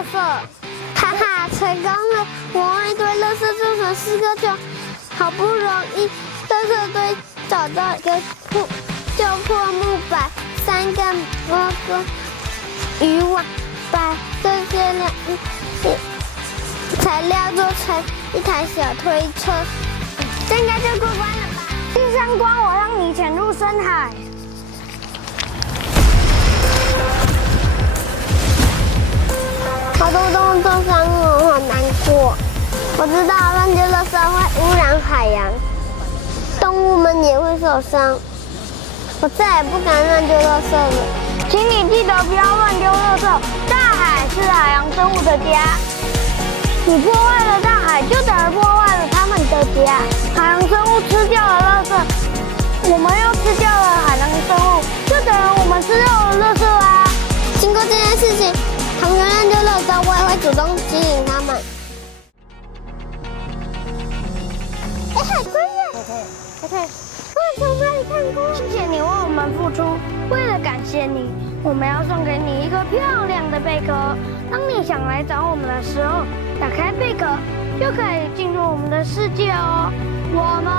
圾，哈哈，成功了！我用一堆垃圾做成4个球，好不容易，垃圾堆找到一个旧破木板，3个魔棍、渔网，把这些材料做成一台小推车，这应该就过关了吧？第3关，我让你潜入深海。好多动物受伤了，我好难过。我知道乱丢垃圾会污染海洋，动物们也会受伤。我再也不敢乱丢垃圾了。请你记得不要乱丢垃圾，大海是海洋生物的家。你破坏了大海，就等于破坏了他们的家。海洋生物吃掉了垃圾，我们又吃掉了海洋生物，就等于我们吃掉了垃圾啊！经过这件事情，他们乱丢垃圾，我也会主动指引他们。哎，海龟耶！太，我从哪里看过？谢谢你为我们付出，为了感谢你，我们要送给你一个漂亮的贝壳。当你想来找我们的时候，打开贝壳就可以进入我们的世界哦。我们